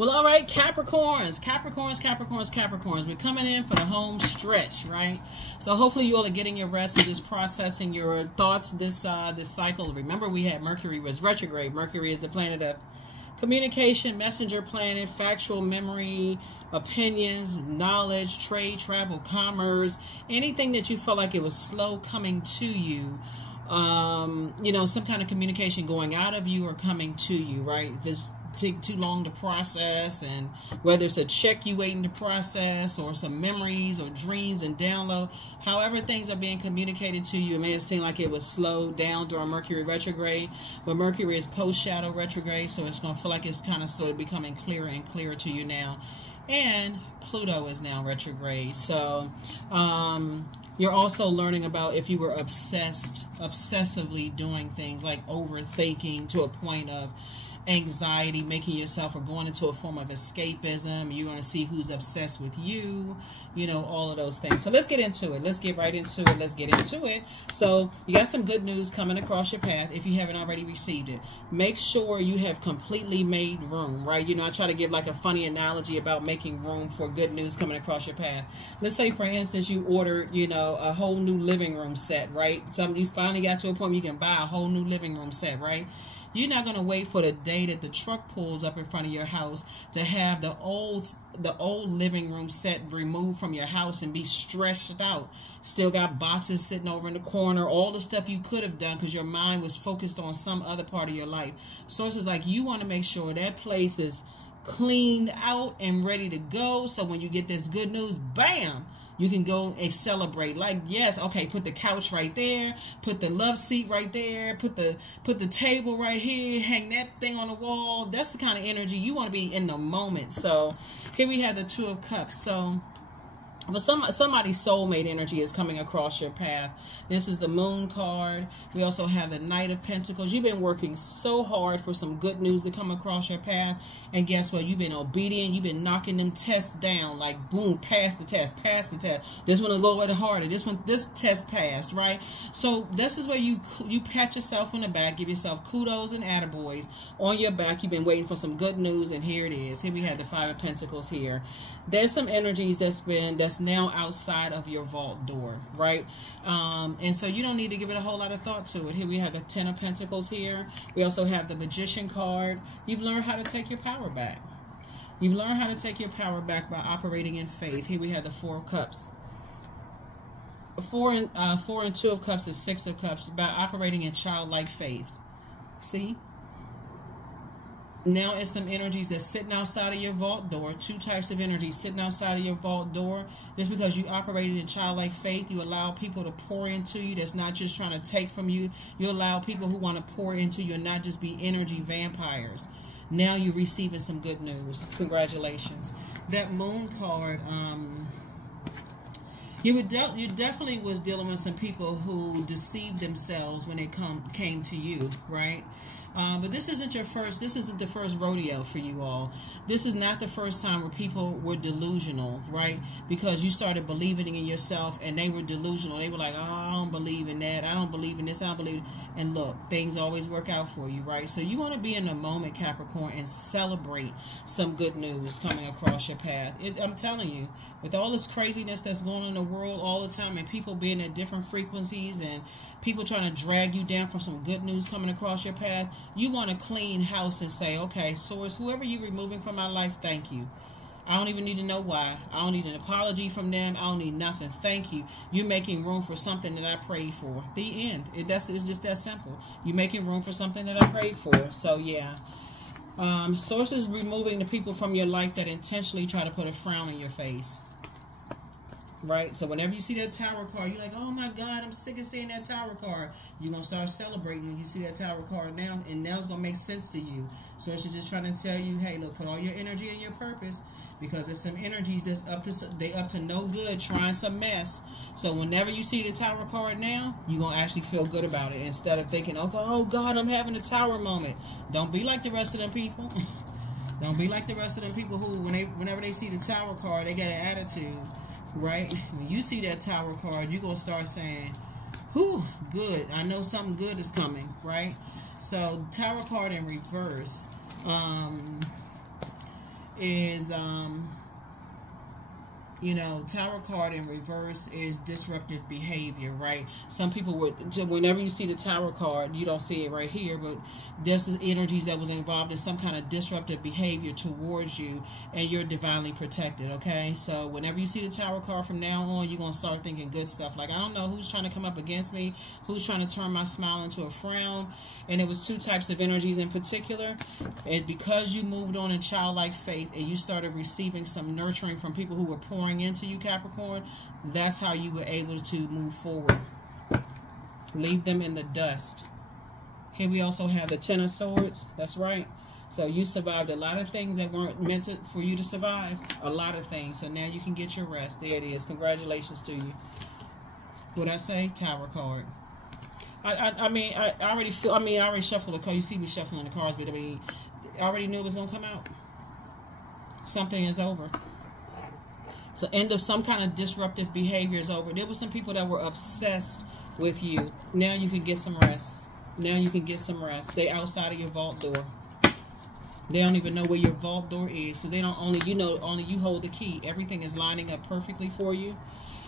Well, all right, Capricorns. We're coming in for the home stretch, right? So hopefully you all are getting your rest and just processing your thoughts this cycle. Remember, we had Mercury was retrograde. Mercury is the planet of communication, messenger planet, factual memory, opinions, knowledge, trade, travel, commerce, anything that you felt like it was slow coming to you. You know, some kind of communication going out of you or coming to you, right? If it's take too long to process, and whether it's a check you waiting to process or some memories or dreams and download, however things are being communicated to you, it may have seemed like it was slowed down during Mercury retrograde, but Mercury is post-shadow retrograde, so it's going to feel like it's kind of sort of becoming clearer and clearer to you now. And Pluto is now retrograde, so you're also learning about if you were obsessively doing things like overthinking to a point of anxiety, making yourself or going into a form of escapism. You're going to see who's obsessed with you, you know, all of those things. So let's get into it. Let's get right into it. Let's get into it. So you got some good news coming across your path if you haven't already received it. Make sure you have completely made room, right? You know, I try to give like a funny analogy about making room for good news coming across your path. Let's say, for instance, you ordered, you know, a whole new living room set, right? You finally got to a point where you can buy a whole new living room set, right? You're not going to wait for the day that the truck pulls up in front of your house to have the old living room set removed from your house and be stretched out. Still got boxes sitting over in the corner, all the stuff you could have done because your mind was focused on some other part of your life. So it's just like you want to make sure that place is cleaned out and ready to go. So when you get this good news, bam! You can go and celebrate. Like, yes, okay, put the couch right there, put the love seat right there, put the table right here, hang that thing on the wall. That's the kind of energy you want to be in the moment. So here we have the Two of Cups. So but somebody's soulmate energy is coming across your path. This is the Moon card. We also have the Knight of Pentacles. You've been working so hard for some good news to come across your path. And guess what? You've been obedient. You've been knocking them tests down. Like, boom, pass the test, pass the test. This one a little bit harder. This test passed, right? So this is where you pat yourself on the back, give yourself kudos and attaboys on your back. You've been waiting for some good news, and here it is. Here we have the Five of Pentacles here. There's some energies that's now outside of your vault door, right? And so you don't need to give it a whole lot of thought to it. Here we have the Ten of Pentacles here. We also have the Magician card. You've learned how to take your power back. You've learned how to take your power back by operating in faith. Here we have the Four of Cups. Four and Two of Cups is Six of Cups, by operating in childlike faith. See? Now it's some energies that's sitting outside of your vault door. Two types of energies sitting outside of your vault door. Just because you operated in childlike faith, you allow people to pour into you that's not just trying to take from you. You allow people who want to pour into you and not just be energy vampires. Now you're receiving some good news. Congratulations. That Moon card, you definitely was dealing with some people who deceived themselves when it came to you, right? But this isn't the first rodeo for you all. This is not the first time where people were delusional, right? Because you started believing in yourself and they were delusional. They were like, oh, I don't believe in that. I don't believe in this. I don't believe. And look, things always work out for you, right? So you want to be in the moment, Capricorn, and celebrate some good news coming across your path. I'm telling you, with all this craziness that's going on in the world all the time and people being at different frequencies and people trying to drag you down from some good news coming across your path, you want to clean house and say, okay, Source, whoever you're removing from my life, thank you. I don't even need to know why. I don't need an apology from them. I don't need nothing. Thank you. You're making room for something that I prayed for. The end. It's just that simple. You're making room for something that I prayed for. So, yeah. Source is removing the people from your life that intentionally try to put a frown on your face. Right? So whenever you see that Tower card, you're like, oh my God, I'm sick of seeing that Tower card. You're going to start celebrating when you see that Tower card now, and now it's going to make sense to you. So she's just trying to tell you, hey, look, put all your energy and your purpose, because there's some energies that's up to no good, trying some mess. So whenever you see the Tower card now, you're going to actually feel good about it instead of thinking, oh God, I'm having a Tower moment. Don't be like the rest of them people. Don't be like the rest of them people who, whenever they see the Tower card, they get an attitude. Right? When you see that Tower card, you're going to start saying, whew, good. I know something good is coming, right? So, Tower card in reverse is, you know, Tower card in reverse is disruptive behavior, right? Some people would, whenever you see the Tower card, you don't see it right here, but this is energies that was involved in some kind of disruptive behavior towards you, and you're divinely protected, okay? So whenever you see the Tower card from now on, you're going to start thinking good stuff. Like, I don't know who's trying to come up against me, who's trying to turn my smile into a frown. And it was two types of energies in particular. And because you moved on in childlike faith and you started receiving some nurturing from people who were pouring into you, Capricorn, that's how you were able to move forward. Leave them in the dust. Here we also have the Ten of Swords. That's right. So you survived a lot of things that weren't meant for you to survive. A lot of things. So now you can get your rest. There it is. Congratulations to you. What'd I say? Tower card. I mean, I already feel, I already shuffled the card. You see me shuffling the cards, but I mean, I already knew it was going to come out. Something is over. So end of some kind of disruptive behavior is over. There were some people that were obsessed with you. Now you can get some rest. Now you can get some rest. They outside of your vault door. They don't even know where your vault door is. So they don't, only you hold the key. Everything is lining up perfectly for you.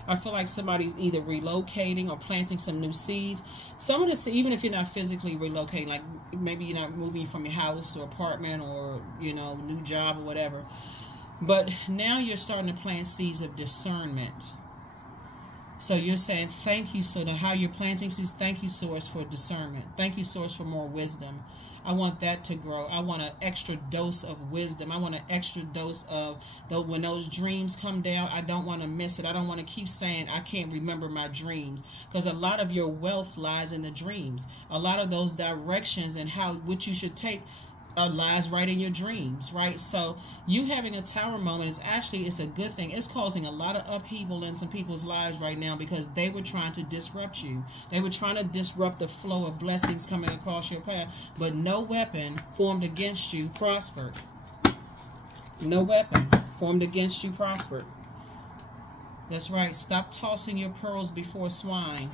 I feel like somebody's either relocating or planting some new seeds. Some of this, even if you're not physically relocating, like maybe you're not moving from your house or apartment or, you know, new job or whatever. But now you're starting to plant seeds of discernment. So you're saying, thank you, so how you're planting seeds, thank you, Source, for discernment. Thank you, Source, for more wisdom. I want that to grow. I want an extra dose of wisdom. I want an extra dose of, when those dreams come down, I don't want to miss it. I don't want to keep saying I can't remember my dreams, because a lot of your wealth lies in the dreams. A lot of those directions and what you should take lies right in your dreams, right? So you having a Tower moment is actually, it's a good thing. It's causing a lot of upheaval in some people's lives right now because they were trying to disrupt you. They were trying to disrupt the flow of blessings coming across your path, but no weapon formed against you prospered. No weapon formed against you prospered. That's right. Stop tossing your pearls before swine.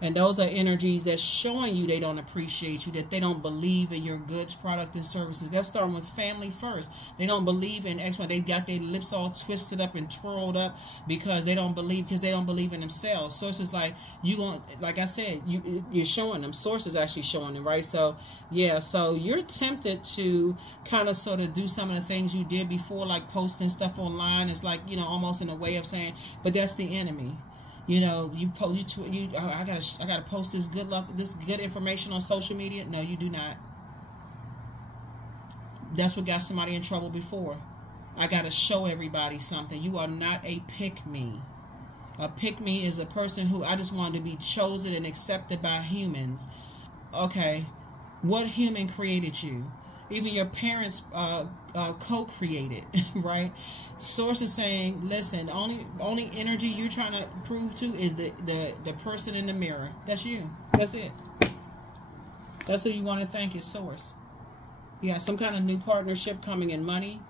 And those are energies that's showing you they don't appreciate you, that they don't believe in your goods, product, and services. That's starting with family first. They don't believe in X1. They got their lips all twisted up and twirled up because they don't believe in themselves. Sources like like I said, you're showing them. Sources actually showing them, right? So yeah, so you're tempted to kind of sort of do some of the things you did before, like posting stuff online. It's like, you know, almost in a way of saying, but that's the enemy. You know, I gotta post this good information on social media. No, you do not. That's what got somebody in trouble before. I gotta show everybody something. You are not a pick-me. A pick-me is a person who I just wanted to be chosen and accepted by humans. Okay, what human created you? Even your parents co-created, right? Source is saying, listen, only energy you're trying to prove to is the person in the mirror. That's you. That's it. That's who you want to thank is Source. Yeah, some kind of new partnership coming in money.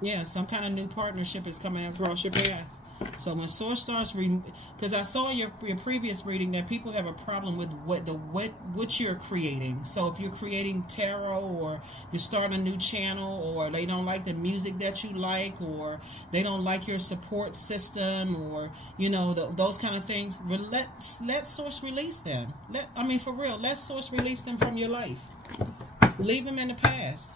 Yeah, some kind of new partnership is coming across your path. So when Source starts, because I saw your previous reading that people have a problem with what you're creating. So if you're creating tarot, or you're starting a new channel, or they don't like the music that you like, or they don't like your support system, or you know those kind of things, let Source release them. For real, let Source release them from your life. Leave them in the past,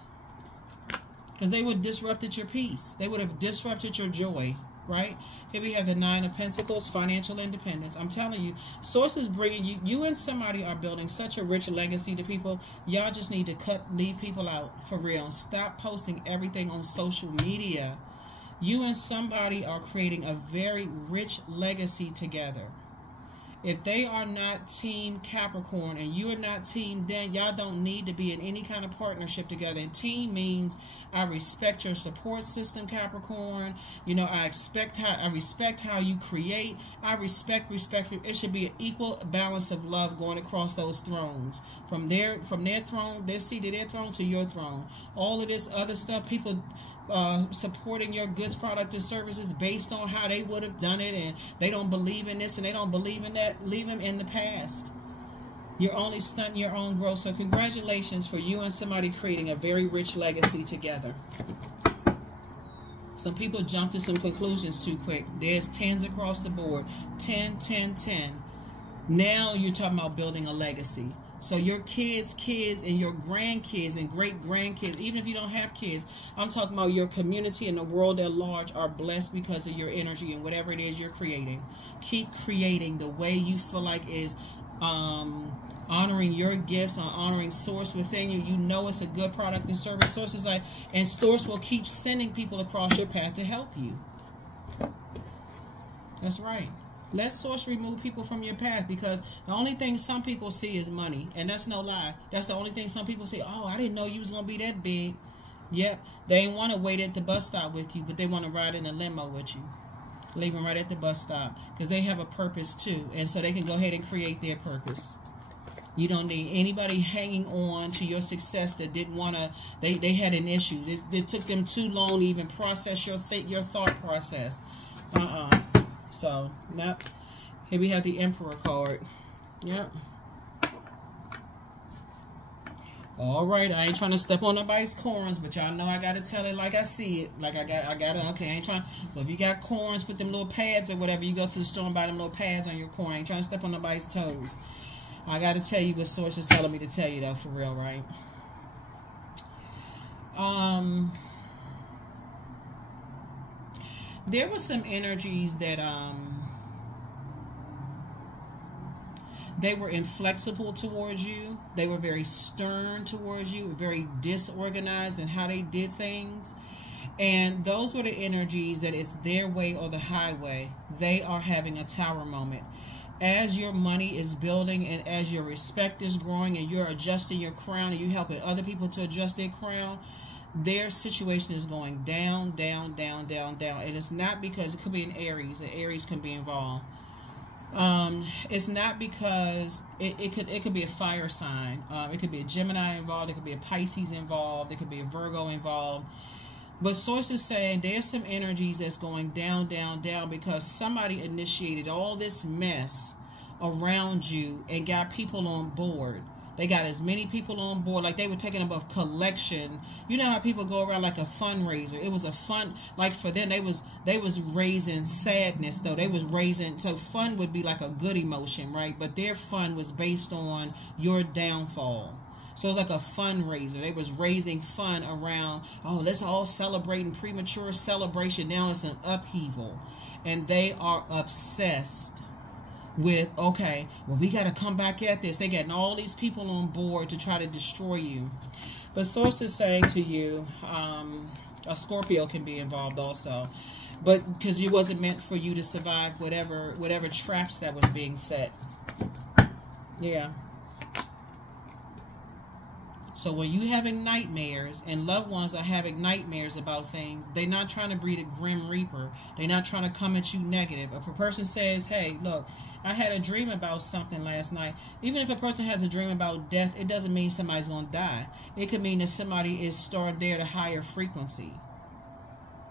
because they would have disrupted your peace. They would have disrupted your joy. Right? Here we have the Nine of Pentacles, financial independence. I'm telling you, Source is bringing you and somebody are building such a rich legacy to people. Y'all just need to leave people out, for real. Stop posting everything on social media. You and somebody are creating a very rich legacy together. If they are not team Capricorn and you are not team, then y'all don't need to be in any kind of partnership together. And team means I respect your support system, Capricorn. You know, I respect how you create. I respect. It should be an equal balance of love going across those thrones. From their throne, their seat of their throne to your throne. All of this other stuff, people supporting your goods, product, and services based on how they would have done it, and they don't believe in this and they don't believe in that, leave them in the past. You're only stunting your own growth. So congratulations for you and somebody creating a very rich legacy together. Some people jump to some conclusions too quick. There's 10s across the board. 10, 10, 10. Now you're talking about building a legacy. So your kids, and your grandkids and great-grandkids, even if you don't have kids, I'm talking about your community and the world at large are blessed because of your energy and whatever it is you're creating. Keep creating the way you feel like is honoring your gifts, honoring source within you. You know it's a good product and service. Source is like, and source will keep sending people across your path to help you. That's right. Let source remove people from your path, because the only thing some people see is money. And that's no lie. That's the only thing some people say. Oh, I didn't know you was going to be that big. Yep. They ain't want to wait at the bus stop with you, but they want to ride in a limo with you. Leave them right at the bus stop, because they have a purpose too. And so they can go ahead and create their purpose. You don't need anybody hanging on to your success that didn't want to, they had an issue. It took them too long to even process your thought process. So, yep. Here we have the Emperor card. Yep. All right, I ain't trying to step on nobody's corns, but y'all know I gotta tell it like I see it. Like I gotta, okay, I ain't trying. So if you got corns, put them little pads or whatever, you go to the store and buy them little pads on your corn. I ain't trying to step on nobody's toes. I gotta tell you what source is telling me to tell you though, for real, right? There were some energies that they were inflexible towards you. They were very stern towards you, very disorganized in how they did things. And those were the energies that it's their way or the highway. They are having a tower moment. As your money is building and as your respect is growing and you're adjusting your crown and you're helping other people to adjust their crown, their situation is going down, down, down, down, down. And it's not because it could be an Aries. An Aries can be involved. It's not because it could be a fire sign. It could be a Gemini involved. It could be a Pisces involved. It could be a Virgo involved. But source is saying there's some energies that's going down, down, down because somebody initiated all this mess around you and got people on board. They got as many people on board, like they were taking up a collection. You know how people go around like a fundraiser. It was a fun, like for them, they was raising sadness though. They was raising, so fun would be like a good emotion, right? But their fun was based on your downfall. So it's like a fundraiser. They was raising fun around, oh, let's all celebrate in premature celebration. Now it's an upheaval. And they are obsessed with, okay, well, we got to come back at this. They're getting all these people on board to try to destroy you. But source is saying to you, a Scorpio can be involved also. But because it wasn't meant for you to survive whatever traps that was being set. Yeah. So when you having nightmares and loved ones are having nightmares about things, they're not trying to breed a grim reaper. They're not trying to come at you negative. If a person says, hey, look, I had a dream about something last night. Even if a person has a dream about death, it doesn't mean somebody's going to die. It could mean that somebody is starting there at a higher frequency.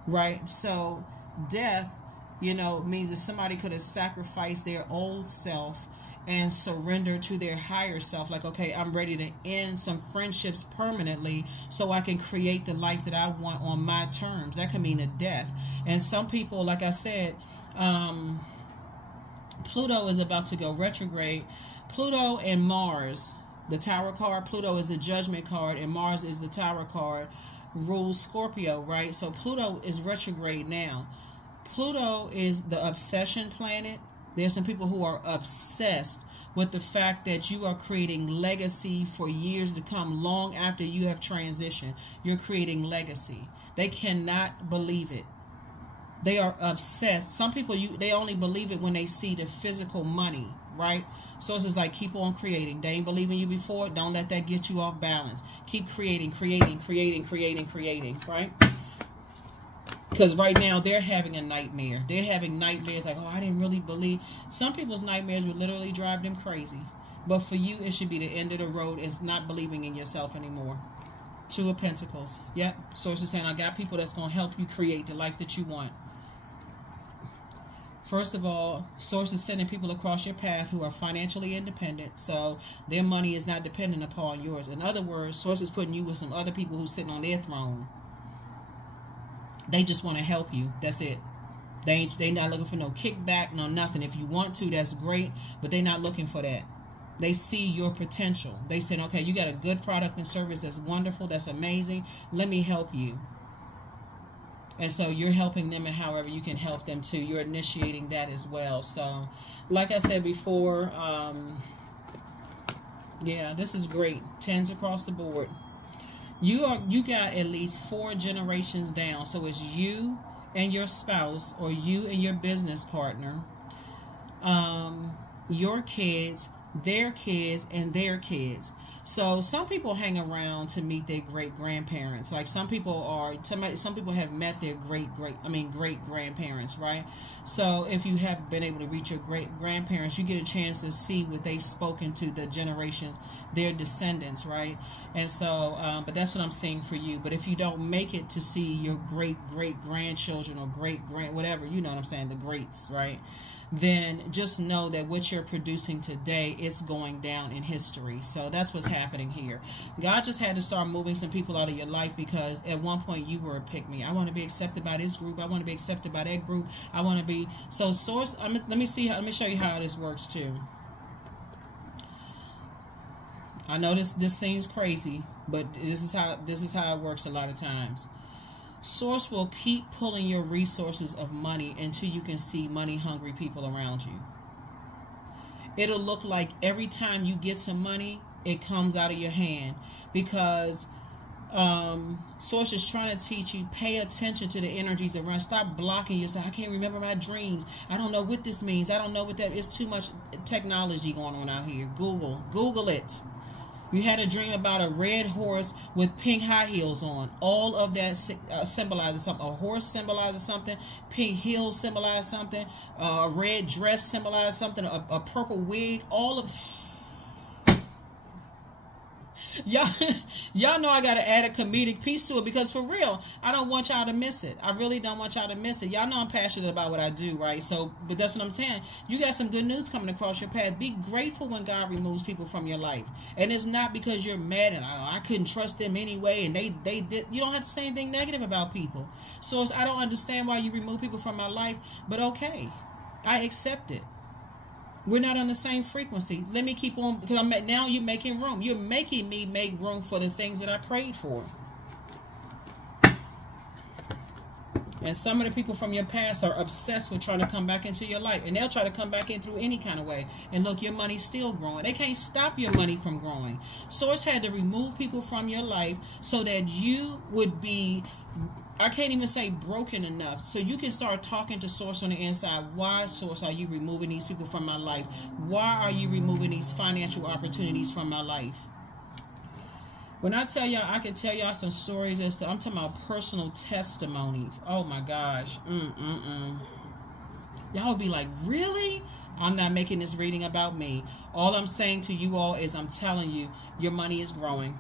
Right? So death, you know, means that somebody could have sacrificed their old self and surrender to their higher self. Like, okay, I'm ready to end some friendships permanently so I can create the life that I want on my terms. That could mean a death. And some people, like I said, Pluto is about to go retrograde. Pluto and Mars, the Tower card, Pluto is the Judgment card, and Mars is the Tower card, rules Scorpio, right? So Pluto is retrograde now. Pluto is the obsession planet. There's some people who are obsessed with the fact that you are creating legacy for years to come, long after you have transitioned. You're creating legacy. They cannot believe it. They are obsessed. Some people, they only believe it when they see the physical money, right? So it's just like, keep on creating. They ain't believing you before. Don't let that get you off balance. Keep creating, creating, creating, creating, creating, right? Because right now they're having a nightmare. They're having nightmares like, oh, I didn't really believe. Some people's nightmares would literally drive them crazy. But for you, it should be the end of the road. It's not believing in yourself anymore. Two of Pentacles. Yep. Source is saying, I got people that's going to help you create the life that you want. First of all, Source is sending people across your path who are financially independent, so their money is not dependent upon yours. In other words, Source is putting you with some other people who's sitting on their throne. They just want to help you. That's it. They not looking for no kickback, no nothing. If you want to, that's great, but they're not looking for that. They see your potential. They said, okay, you got a good product and service that's wonderful, that's amazing. Let me help you. And so you're helping them, and however you can help them too. You're initiating that as well. So, like I said before, yeah, this is great. 10s across the board. You got at least 4 generations down. So it's you and your spouse, or you and your business partner, your kids, their kids, and their kids. So some people hang around to meet their great-grandparents. Like some people have met their great-grandparents, right? So if you have been able to reach your great-grandparents, you get a chance to see what they've spoken to the generations, their descendants, right? And so, but that's what I'm saying for you. But if you don't make it to see your great-grandchildren or great-grand, whatever, you know what I'm saying, the greats, right? Then just know that what you're producing today is going down in history. So that's what's happening here. God just had to start moving some people out of your life, because at one point you were a pick-me. I want to be accepted by this group. I want to be accepted by that group. I want to be... So Source, let me show you how this works too. I know this seems crazy, but this is how it works a lot of times. Source will keep pulling your resources of money until you can see money-hungry people around you. It'll look like every time you get some money, it comes out of your hand, because Source is trying to teach you, pay attention to the energies around. Stop blocking yourself. I can't remember my dreams. I don't know what this means. I don't know what that is. Too much technology going on out here. Google it. You had a dream about a red horse with pink high heels on. All of that symbolizes something. A horse symbolizes something. Pink heels symbolize something. A red dress symbolizes something. A purple wig. All of... Y'all know I got to add a comedic piece to it, because for real, I don't want y'all to miss it. I really don't want y'all to miss it. Y'all know I'm passionate about what I do, right? So, but that's what I'm saying. You got some good news coming across your path. Be grateful when God removes people from your life. And it's not because you're mad and I couldn't trust them anyway, and they did. You don't have to say anything negative about people. So I don't understand why you remove people from my life, but okay. I accept it. We're not on the same frequency. Let me keep on, because now you're making room. You're making me make room for the things that I prayed for. And some of the people from your past are obsessed with trying to come back into your life. And they'll try to come back in through any kind of way. And look, your money's still growing. They can't stop your money from growing. Source had to remove people from your life so that you would be... I can't even say broken enough, so you can start talking to Source on the inside. Why, Source, are you removing these people from my life? Why are you removing these financial opportunities from my life? When I tell y'all, I can tell y'all some stories as to, I'm talking about personal testimonies. Oh my gosh. Y'all would be like, really? I'm not making this reading about me. All I'm saying to you all is I'm telling you, your money is growing.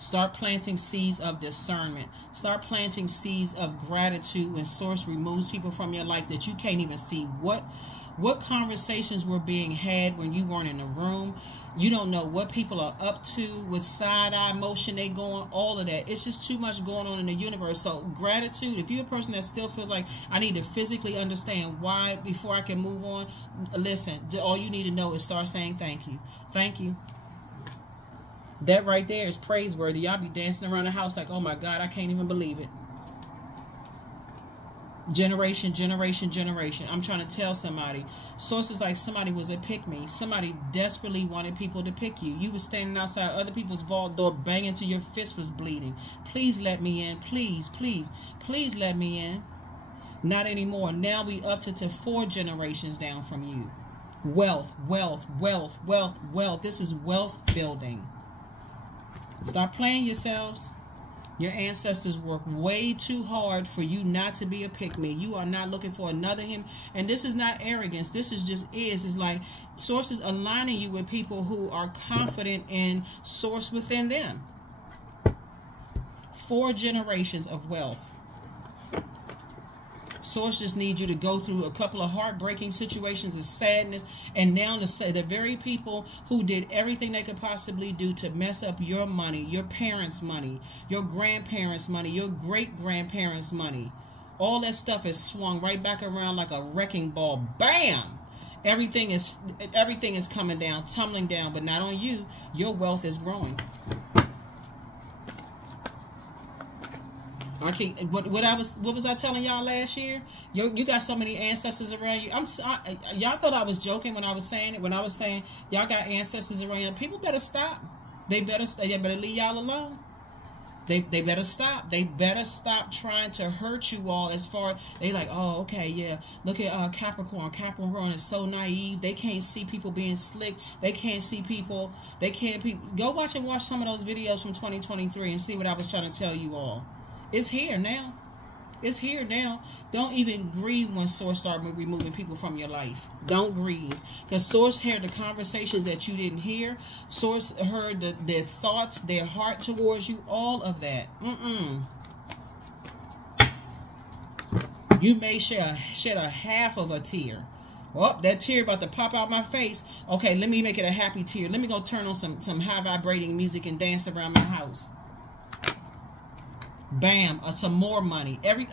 Start planting seeds of discernment. Start planting seeds of gratitude when Source removes people from your life that you can't even see. What conversations were being had when you weren't in the room. You don't know what people are up to with side-eye motion they going, all of that. It's just too much going on in the universe. So gratitude, if you're a person that still feels like I need to physically understand why before I can move on, listen, all you need to know is start saying thank you. Thank you. That right there is praiseworthy. Y'all be dancing around the house like, oh my God, I can't even believe it. Generation, generation, generation. I'm trying to tell somebody. Source is like somebody was a pick-me. Somebody desperately wanted people to pick you. You were standing outside other people's vault door banging till your fist was bleeding. Please let me in. Please, please, please let me in. Not anymore. Now we up to 4 generations down from you. Wealth, wealth, wealth, wealth, wealth. This is wealth building. Stop playing yourselves. Your ancestors worked way too hard for you not to be a pick-me. You are not looking for another him. And this is not arrogance. This is just It's like Source is aligning you with people who are confident in Source within them. 4 generations of wealth. Source just needs you to go through a couple of heartbreaking situations of sadness, and now to say the very people who did everything they could possibly do to mess up your money, your parents' money, your grandparents' money, your great-grandparents' money, all that stuff is swung right back around like a wrecking ball. Bam! Everything is coming down, tumbling down, but not on you. Your wealth is growing. Okay, what was I telling y'all last year? You got so many ancestors around you. Y'all thought I was joking when I was saying it. When I was saying y'all got ancestors around you, people better stop. They better leave y'all alone. They better stop. They better stop trying to hurt you all. As far they like, oh, okay, yeah. Look at Capricorn. Capricorn is so naive. They can't see people being slick. They can't see people. Go watch some of those videos from 2023 and see what I was trying to tell you all. It's here now. It's here now. Don't even grieve when Source started removing people from your life. Don't grieve. Because Source heard the conversations that you didn't hear. Source heard their thoughts, their heart towards you, all of that. You may shed a half of a tear. Oh, that tear about to pop out my face. Okay, let me make it a happy tear. Let me go turn on some high vibrating music and dance around my house. Bam, some more money. I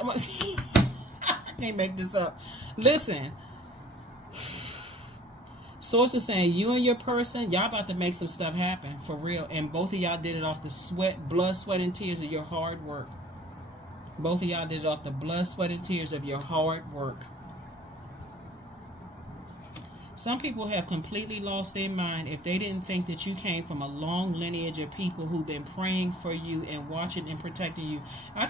can't make this up. Listen, Source is saying you and your person, y'all about to make some stuff happen for real, and both of y'all did it off the blood, sweat, and tears of your hard work. Both of y'all did it off the blood, sweat, and tears of your hard work. Some people have completely lost their mind if they didn't think that you came from a long lineage of people who've been praying for you and watching and protecting you.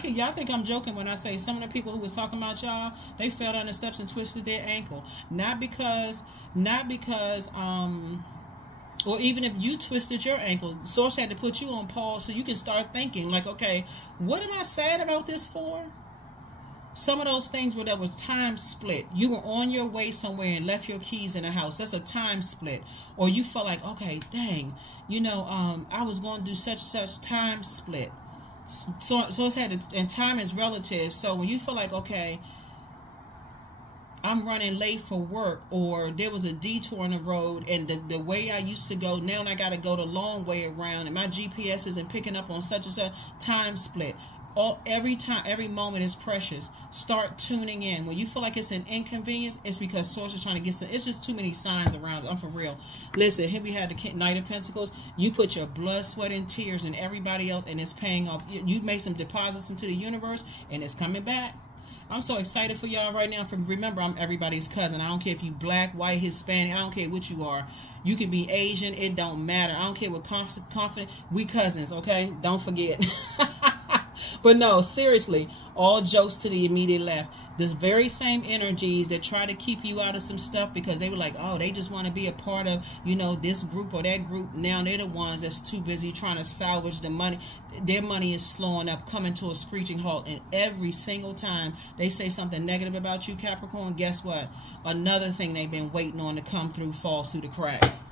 Y'all think I'm joking when I say some of the people who was talking about y'all, they fell down the steps and twisted their ankle. Not because, or even if you twisted your ankle, Source had to put you on pause so you can start thinking like, okay, what am I sad about this for? Some of those things where there was time split. You were on your way somewhere and left your keys in the house. That's a time split. Or you felt like, okay, dang, I was going to do such and such, time split. So it's and time is relative. So when you feel like, okay, I'm running late for work, or there was a detour on the road and the way I used to go, now I got to go the long way around and my GPS isn't picking up on such and such, time split. Every moment is precious. Start tuning in. When you feel like it's an inconvenience, it's because Source is trying to get some. It's just too many signs around. I'm for real. Listen, here we have the Knight of Pentacles. You put your blood, sweat, and tears and everybody else, and it's paying off. You made some deposits into the universe, and it's coming back. I'm so excited for y'all right now. Remember, I'm everybody's cousin. I don't care if you black, white, Hispanic. I don't care what you are. You can be Asian. It don't matter. I don't care what confident. We cousins, okay? Don't forget. But no, seriously, all jokes to the immediate left. This very same energies that try to keep you out of some stuff because they were like, oh, they just want to be a part of, this group or that group. Now they're the ones that's too busy trying to salvage the money. Their money is slowing up, coming to a screeching halt. And every single time they say something negative about you, Capricorn, guess what? Another thing they've been waiting on to come through falls through the cracks.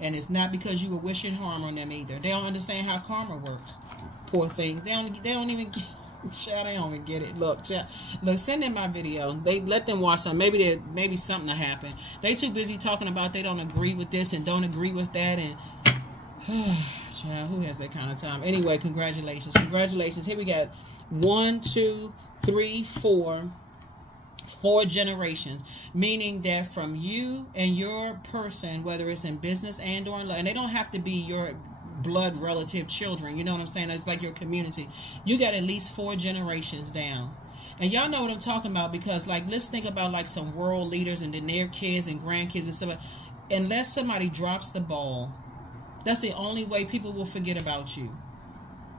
And it's not because you were wishing harm on them either. They don't understand how karma works. Poor thing. They don't even get it. Look, send them my video. They let them watch something. Maybe something will happen. They too busy talking about they don't agree with this and don't agree with that. And child, who has that kind of time? Anyway, congratulations. Congratulations. Here we got 1, 2, 3, 4 generations, meaning that from you and your person, whether it's in business and or in love, and they don't have to be your blood relative children, you know what I'm saying? It's like your community. You got at least 4 generations down. And y'all know what I'm talking about, because like, let's think about like some world leaders and then their kids and grandkids and stuff. Unless somebody drops the ball, that's the only way people will forget about you,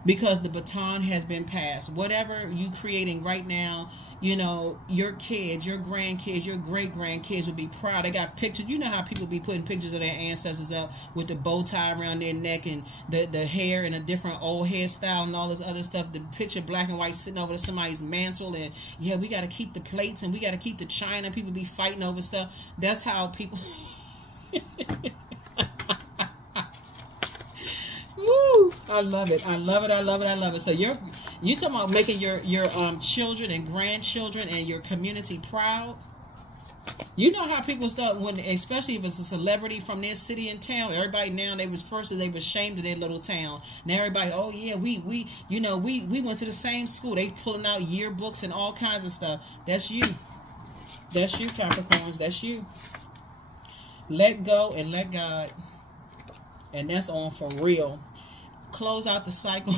because the baton has been passed. Whatever you creating right now, your kids, your grandkids, your great-grandkids would be proud. They got pictures. You know how people be putting pictures of their ancestors up with the bow tie around their neck and the hair in a different old hairstyle and all this other stuff. The picture black and white sitting over somebody's mantle, and yeah, we got to keep the plates and we got to keep the china. People be fighting over stuff. That's how people... Woo! I love it. I love it. I love it. I love it. So you talking about making your children and grandchildren and your community proud. You know how people start when, especially if it's a celebrity from their city and town. Everybody now they was ashamed of their little town. Now everybody, oh yeah, we went to the same school. They pulling out yearbooks and all kinds of stuff. That's you. That's you, Capricorns. That's you. Let go and let God, and that's on for real. Close out the cycle.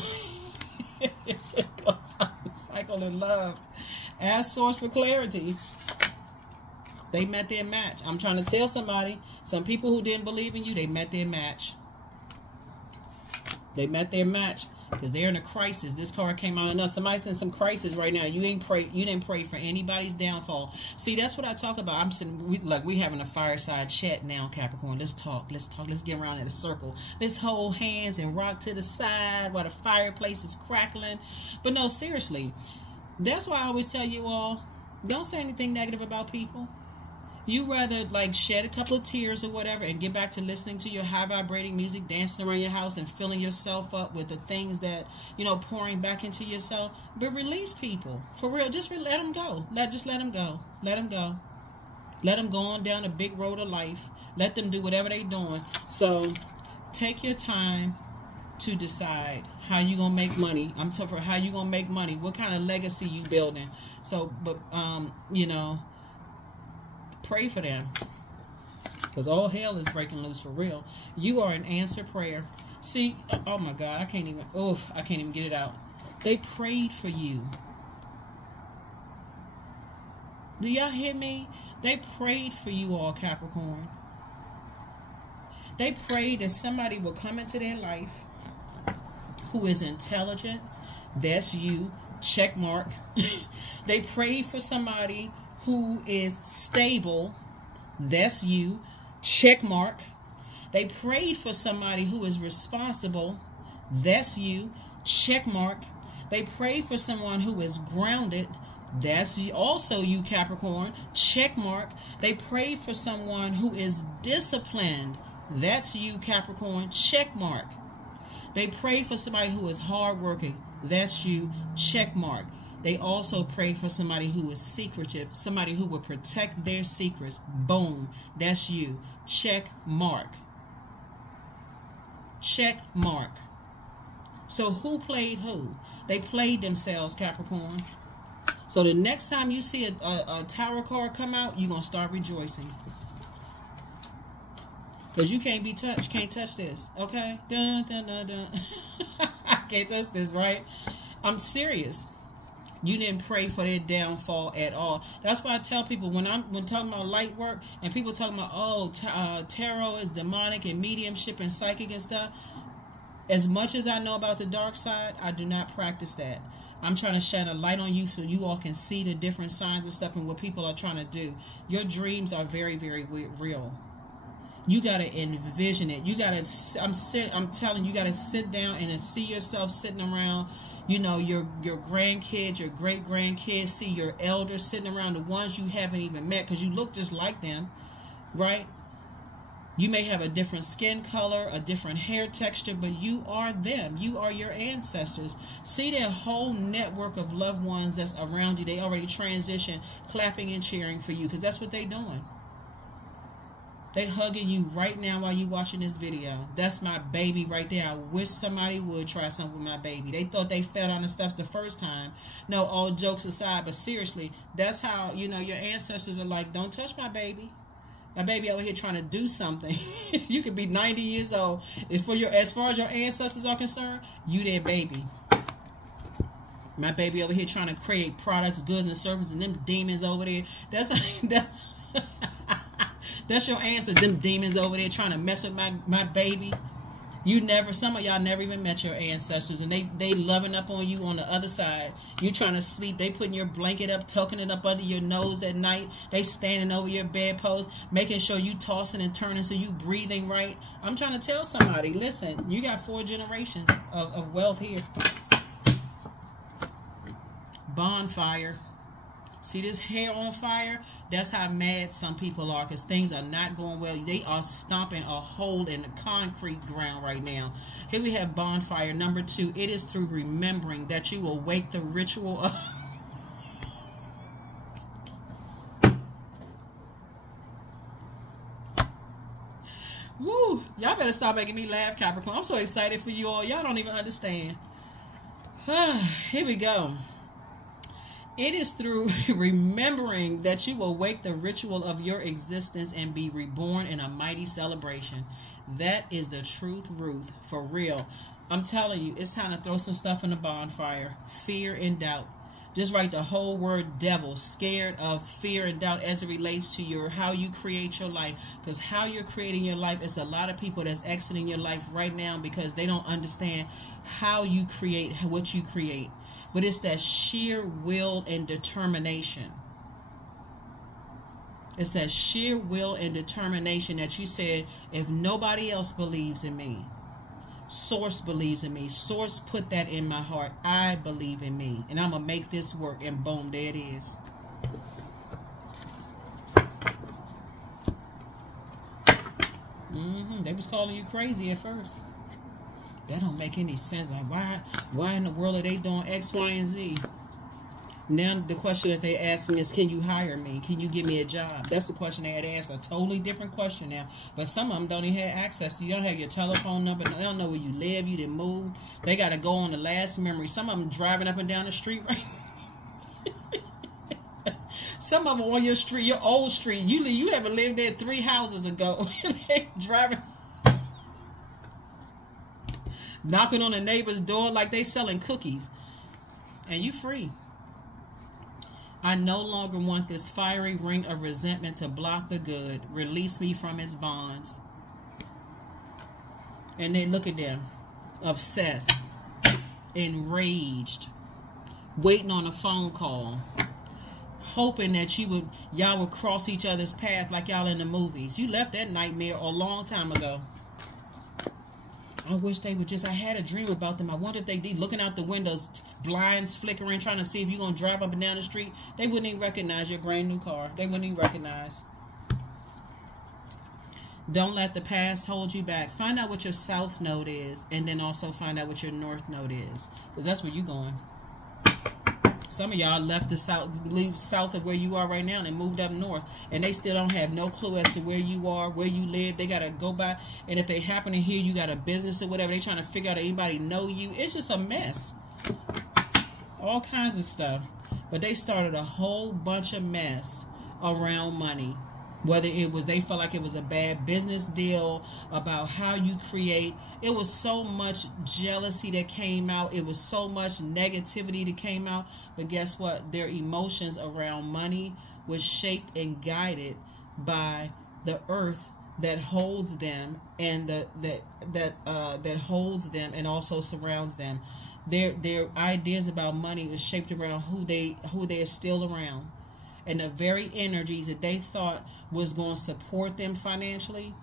Close out the cycle in love. Ask Source for clarity. They met their match. I'm trying to tell somebody, some people who didn't believe in you, they met their match. They met their match because they're in a crisis. This card came out enough. Somebody's in some crisis right now. You didn't pray for anybody's downfall. See, that's what I talk about. I'm sitting we having a fireside chat now, Capricorn. Let's talk. Let's get around in a circle. Let's hold hands and rock to the side while the fireplace is crackling. But no, seriously, that's why I always tell you all, don't say anything negative about people. You rather like shed a couple of tears or whatever and get back to listening to your high vibrating music, dancing around your house and filling yourself up with the things that, pouring back into yourself. But release people. For real, just let them go. Just let them go. Let them go. Let them go on down the big road of life. Let them do whatever they're doing. So take your time to decide how you going to make money. I'm talking for how you going to make money. What kind of legacy you building. So, but, pray for them, because all hell is breaking loose for real. You are an answered prayer. See, oh my God, I can't even get it out. They prayed for you. Do y'all hear me? They prayed for you all, Capricorn. They prayed that somebody will come into their life who is intelligent. That's you. Check mark. They prayed for somebody who is stable. That's you. Check mark. They prayed for somebody who is responsible. That's you. Check mark. They prayed for someone who is grounded. That's also you, Capricorn. Check mark. They prayed for someone who is disciplined. That's you, Capricorn. Check mark. They prayed for somebody who is hardworking. That's you. Check mark. They also pray for somebody who is secretive, somebody who will protect their secrets. Boom. That's you. Check mark. Check mark. So who played who? They played themselves, Capricorn. So the next time you see a tarot card come out, you're going to start rejoicing. Because you can't be touched. Can't touch this. Okay? Dun, dun, dun, dun. I can't touch this, right? I'm serious. You didn't pray for their downfall at all. That's why I tell people when talking about light work and people talking about tarot is demonic and mediumship and psychic and stuff. As much as I know about the dark side, I do not practice that. I'm trying to shine a light on you so you all can see the different signs and stuff and what people are trying to do. Your dreams are very, very real. You got to envision it. You got to, I'm telling you, you got to sit down and see yourself sitting around, your grandkids, your great-grandkids, see your elders sitting around, the ones you haven't even met because you look just like them, right? You may have a different skin color, a different hair texture, but you are them. You are your ancestors. See their whole network of loved ones that's around you. They already transitioned, clapping and cheering for you because that's what they're doing. They hugging you right now while you watching this video. That's my baby right there. I wish somebody would try something with my baby. They thought they fell on the stuff the first time. No, all jokes aside, but seriously, that's how, your ancestors are like, don't touch my baby. My baby over here trying to do something. You could be 90 years old. As far as your ancestors are concerned, you their baby. My baby over here trying to create products, goods, and services, and them demons over there. That's your answer. Them demons over there trying to mess with my baby. Some of y'all never even met your ancestors, and they loving up on you on the other side. You trying to sleep. They putting your blanket up, tucking it up under your nose at night. They standing over your bedpost, making sure you tossing and turning so you breathing right. I'm trying to tell somebody, listen, you got 4 generations of wealth here. Bonfire. See this hair on fire? That's how mad some people are, because things are not going well. They are stomping a hole in the concrete ground right now. Here we have bonfire. Number 2, it is through remembering that you will wake the ritual of... Woo! Y'all better stop making me laugh, Capricorn. I'm so excited for you all. Y'all don't even understand. Here we go. It is through remembering that you will wake the ritual of your existence and be reborn in a mighty celebration. That is the truth, Ruth. For real. I'm telling you, it's time to throw some stuff in the bonfire. Fear and doubt. Just write the whole word devil, scared of fear and doubt as it relates to how you create your life. Because how you're creating your life, it's a lot of people that's exiting your life right now because they don't understand how you create what you create. But it's that sheer will and determination. It's that sheer will and determination that you said, if nobody else believes in me, Source believes in me. Source put that in my heart. I believe in me. And I'm going to make this work. And boom, there it is. They was calling you crazy at first. That don't make any sense. Like, why in the world are they doing X, Y, and Z? Now the question that they're asking is, can you hire me? Can you give me a job? That's the question they had asked. A totally different question now. But some of them don't even have access to you. Don't have your telephone number. They don't know where you live. You didn't move. They got to go on the last memory. Some of them driving up and down the street right Some of them on your street, your old street. You haven't lived there 3 houses ago. They driving, knocking on the neighbor's door like they selling cookies. And you free. I no longer want this fiery ring of resentment to block the good. Release me from its bonds. And then look at them. Obsessed. Enraged. Waiting on a phone call. Hoping that y'all would cross each other's path like y'all in the movies. You left that nightmare a long time ago. I wish they would I had a dream about them. I wonder if they'd be looking out the windows, blinds flickering, trying to see if you're going to drive up and down the street. They wouldn't even recognize your brand new car. They wouldn't even recognize. Don't let the past hold you back. Find out what your south node is, and then also find out what your north node is. Because that's where you're going. Some of y'all left the south of where you are right now and moved up north. And they still don't have no clue as to where you are, where you live. They got to go by. And if they happen to hear you got a business or whatever, they trying to figure out if anybody know you. It's just a mess. All kinds of stuff. But they started a whole bunch of mess around money. Whether it was they felt like it was a bad business deal, about how you create. It was so much jealousy that came out. It was so much negativity that came out. But guess what? Their emotions around money was shaped and guided by the earth that holds them and that holds them and also surrounds them. Their ideas about money is shaped around who they are still around. And the very energies that they thought was going to support them financially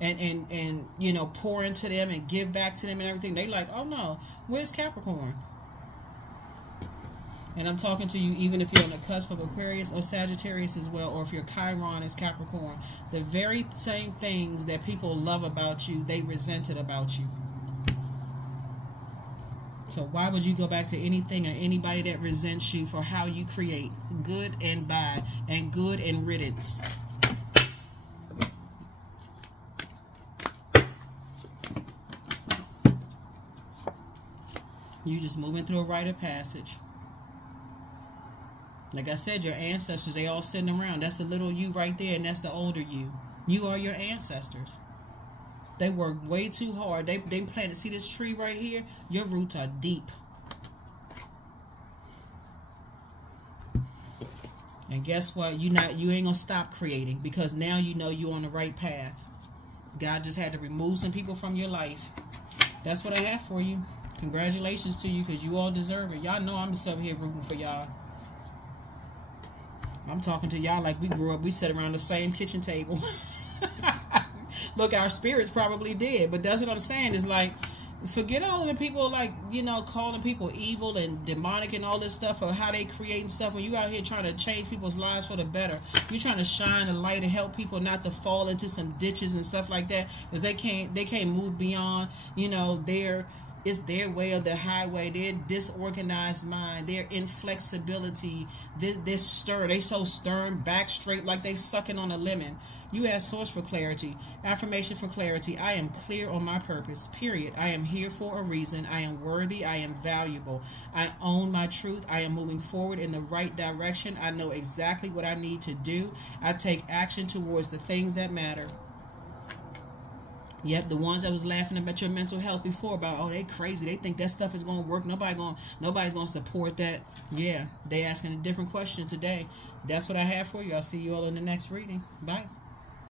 and you know, pour into them and give back to them and everything, they like, oh no, where's Capricorn? And I'm talking to you even if you're on the cusp of Aquarius or Sagittarius as well, or if your Chiron is Capricorn. The very same things that people love about you, they resented about you. So why would you go back to anything or anybody that resents you for how you create? Good and bad, and good and riddance. You just moving through a rite of passage. Like I said, your ancestors, they all sitting around. That's the little you right there, and that's the older you. You are your ancestors. They worked way too hard. They planted. See this tree right here? Your roots are deep. And guess what? You ain't gonna stop creating, because now you know you're on the right path. God just had to remove some people from your life. That's what I have for you. Congratulations to you, because you all deserve it. Y'all know I'm just over here rooting for y'all. I'm talking to y'all like we grew up. We sat around the same kitchen table. Look, our spirits probably did, but that's what I'm saying. Is like, Forget all of the people, like, you know, calling people evil and demonic and all this stuff, or how they creating stuff. When you out here trying to change people's lives for the better, you trying to shine a light and help people not to fall into some ditches and stuff like that, because they can't move beyond, you know, it's their way or the highway. Their disorganized mind, their inflexibility, they so stern, back straight, like they sucking on a lemon. You ask source for clarity. Affirmation for clarity. I am clear on my purpose, period. I am here for a reason. I am worthy. I am valuable. I own my truth. I am moving forward in the right direction. I know exactly what I need to do. I take action towards the things that matter. Yep, the ones that was laughing about your mental health before, about, oh, they crazy, they think that stuff is going to work, nobody's going to support that. Yeah, they asking a different question today. That's what I have for you. I'll see you all in the next reading. Bye.